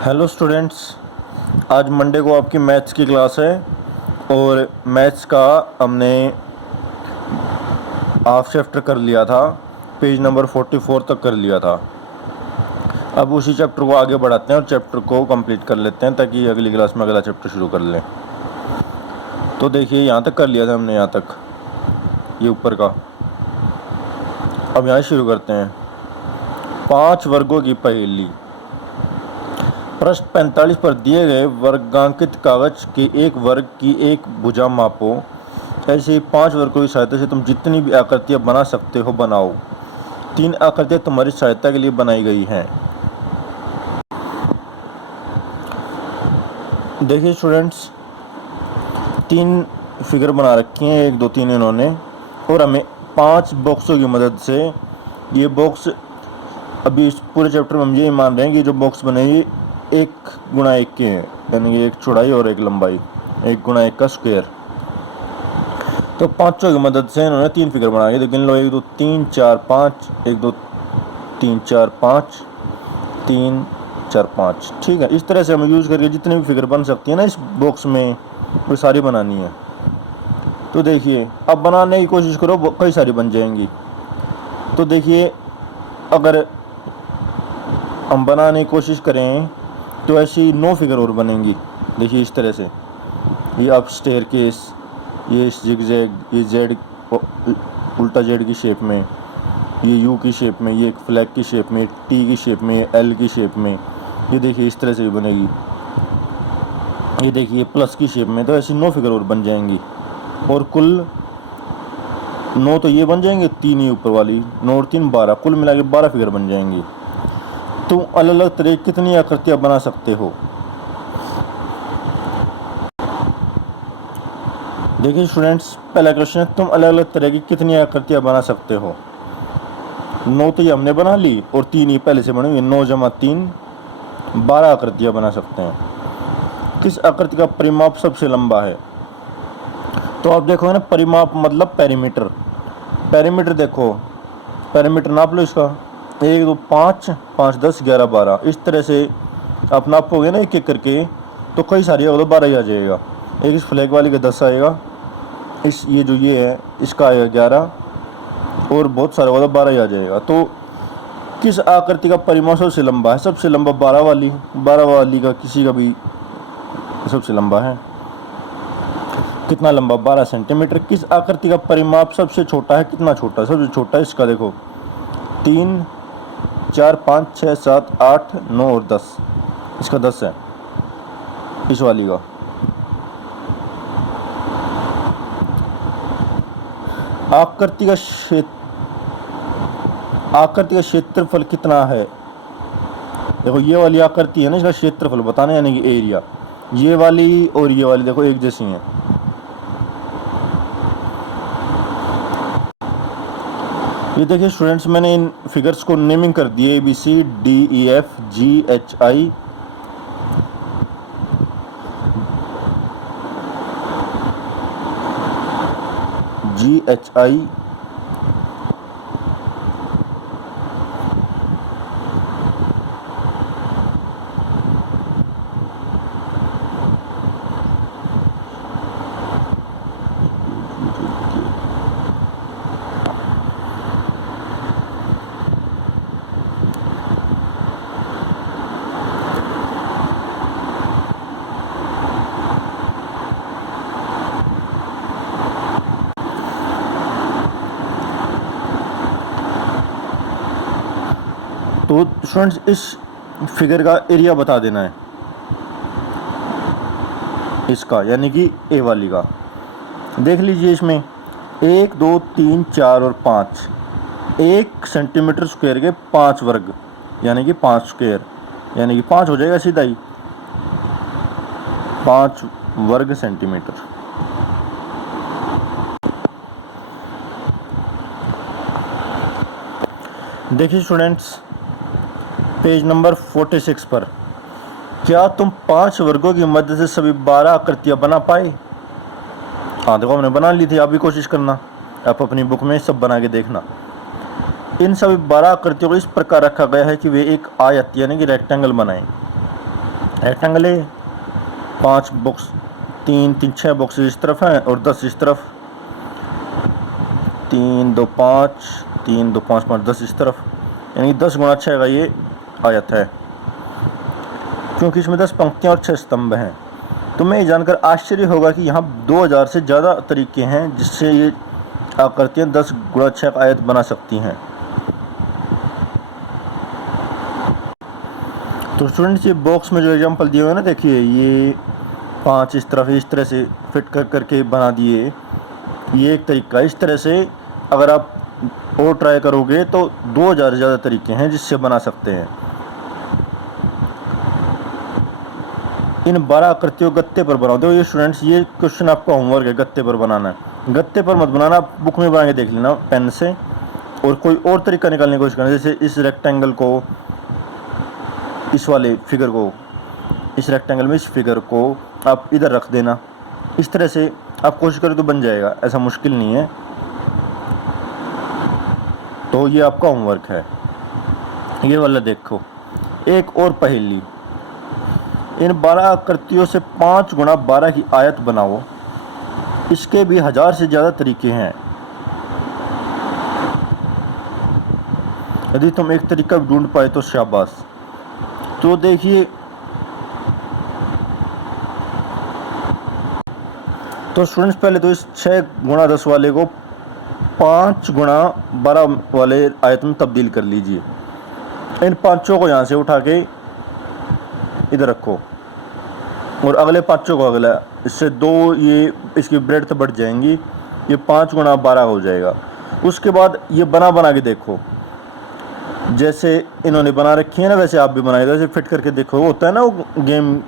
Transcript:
Hello students. आज Monday को आपकी मैथ्स की क्लास है और मैथ्स का हमने हाफ चैप्टर कर लिया था। पेज नंबर 44 तक कर लिया था। अब उसी चैप्टर को आगे बढ़ाते हैं और चैप्टर को कंप्लीट कर लेते हैं ताकि अगली क्लास में अगला चैप्टर शुरू कर लें। तो देखिए, यहाँ तक कर लिया था हमने, यहाँ तक, ये ऊपर का। अब यहाँ शुरू करते हैं। 5 वर्गों की पहेली। प्रश्न 45 पर दिए गए वर्गांकित कागज के एक वर्ग की एक भुजा मापो। ऐसे ही 5 वर्गों की सहायता से तुम जितनी भी आकृतियां बना सकते हो बनाओ। 3 आकृतियां तुम्हारी सहायता के लिए बनाई गई हैं। देखिए स्टूडेंट्स, 3 फिगर बना रखी हैं, 1 2 3 इन्होंने, और हमें 5 बॉक्सों की मदद से ये बॉक्स, अभी इस पूरे चैप्टर में हम ये मान रहे हैं कि जो बॉक्स बने ये 1 गुणा 1 के हैं, यानी कि 1 चौड़ाई और 1 लंबाई, 1 गुणा 1 का स्क्वायर। तो पांचों की मदद से इन्होंने 3 फिगर बनाए। गिन लो, 1 2 3 4 5, 1 2 3 4 5, 3 4 5। ठीक है, इस तरह से हम यूज़ करके जितनी भी फिगर बन सकती है ना इस बॉक्स में, वो सारी बनानी है। तो देखिए, अब बनाने की कोशिश करो, कई सारी बन जाएंगी। तो देखिए, अगर हम बनाने की कोशिश करें तो ऐसी 9 फिगर और बनेंगी। देखिए इस तरह से, ये अप स्टेयर केस, ये जिगजैग, ये जेड उल्टा जेड की शेप में, ये यू की शेप में, ये एक फ्लैग की शेप में, टी की शेप में, एल की शेप में। ये देखिए इस तरह से भी बनेगी। ये देखिए प्लस की शेप में। तो ऐसी 9 फिगर और बन जाएंगी, और कुल 9 तो ये बन जाएंगे, 3 ही ऊपर वाली, 9 और 3 12, कुल मिला के 12 फिगर बन जाएंगी। तुम अलग अलग तरह की कितनी आकृतियां बना सकते हो? देखिए स्टूडेंट्स, पहला क्वेश्चन है, तुम अलग अलग तरह की कितनी आकृतियां बना सकते हो? 9 तो ये हमने बना ली, और 3 ही पहले से बनेंगे। 9 जमा 3 12 आकृतियां बना सकते हैं। किस आकृति का परिमाप सबसे लंबा है? तो आप देखो ना, परिमाप मतलब पेरीमीटर। पेरीमीटर देखो, पेरीमीटर नाप लो इसका। 1 2 5 5 10 11 12, इस तरह से आप नापोगे ना एक एक करके, तो कई सारी होगा, तो 12 ही आ जाएगा। एक इस फ्लैग वाली का 10 आएगा, इस ये जो ये है इसका आएगा 11, और बहुत सारे होगा तो 12 ही आ जाएगा। तो किस आकृति का परिमाप सबसे लंबा है? सबसे लंबा 12 वाली का किसी का भी सबसे लंबा है। कितना लंबा? 12 सेंटीमीटर। किस आकृति का परिमाप सबसे छोटा है? कितना छोटा? सबसे छोटा इसका देखो, 3 4 5 6 7 8 9 और 10, इसका 10 है इस वाली का। आकृति का क्षेत्रफल कितना है? देखो ये वाली आकृति है ना, इसका क्षेत्रफल बताना, यानी कि एरिया। ये वाली और ये वाली देखो एक जैसी हैं। ये देखिए स्टूडेंट्स, मैंने इन फिगर्स को नेमिंग कर दिए, ABC DEF GHI, GHI, तो स्टूडेंट्स इस फिगर का एरिया बता देना है इसका, यानी कि ए वाली का। देख लीजिए, इसमें 1 2 3 4 और 5, 1 सेंटीमीटर स्क्वायर के 5 वर्ग, यानी कि 5 स्क्वायर, यानी कि 5 हो जाएगा सीधा ही, 5 वर्ग सेंटीमीटर। देखिए स्टूडेंट्स, पेज नंबर 46 पर, क्या तुम 5 वर्गों की मदद से सभी 12 आकृतियां बना पाए? हाँ देखो, हमने बना ली थी, आप भी कोशिश करना, आप अपनी बुक में सब बना के देखना। इन सभी 12 आकृतियों को इस प्रकार रखा गया है कि वे एक आयत यानी कि रेक्टेंगल बनाएं। रेक्टेंगल है, 5 बॉक्स, 6 बॉक्स इस तरफ हैं और 10 इस तरफ, 3 2 5, 3 2 5 5 10 इस तरफ, यानी 10 गुणा 6 का ये आयत है। क्योंकि इसमें 10 पंक्तियाँ और 6 स्तंभ हैं। तुम्हें ये जानकर आश्चर्य होगा कि यहाँ 2000 से ज़्यादा तरीके हैं जिससे ये आकृतियाँ 10 गुणा 6 का आयत बना सकती हैं। तो स्टूडेंट्स, ये बॉक्स में जो एग्जाम्पल दिए हुए हैं ना, देखिए ये 5 इस तरह से फिट कर करके बना दिए, ये एक तरीका। इस तरह से अगर आप और ट्राई करोगे तो 2000 से ज़्यादा तरीके हैं जिससे बना सकते हैं। इन 12 आकृतियों गत्ते पर बनाओ। देखो ये स्टूडेंट्स, ये क्वेश्चन आपका होमवर्क है, गत्ते पर बनाना है। गत्ते पर मत बनाना, आप बुक में बना के देख लेना पेन से, और कोई और तरीका निकालने की कोशिश करना। जैसे इस रेक्टेंगल को, इस वाले फिगर को, इस रेक्टेंगल में इस फिगर को आप इधर रख देना। इस तरह से आप कोशिश करें तो बन जाएगा, ऐसा मुश्किल नहीं है। तो ये आपका होमवर्क है। ये वाला देखो, एक और पहेली। इन 12 आकृतियों से 5 गुणा 12 की आयत बनाओ। इसके भी 1000 से ज़्यादा तरीके हैं। यदि तुम एक तरीका ढूंढ पाए तो शाबाश। तो देखिए, तो स्टूडेंट्स पहले तो इस 6 गुणा 10 वाले को 5 गुणा 12 वाले आयत में तब्दील कर लीजिए। इन पाँचों को यहाँ से उठा के इधर रखो और अगले पाँचों को अगला, इससे 2 ये इसकी ब्रेड्थ बढ़ जाएंगी, ये 5 गुणा 12 हो जाएगा। उसके बाद ये बना के देखो, जैसे इन्होंने बना रखी है ना वैसे आप भी बनाइए, वैसे फिट करके देखो। होता है ना वो गेम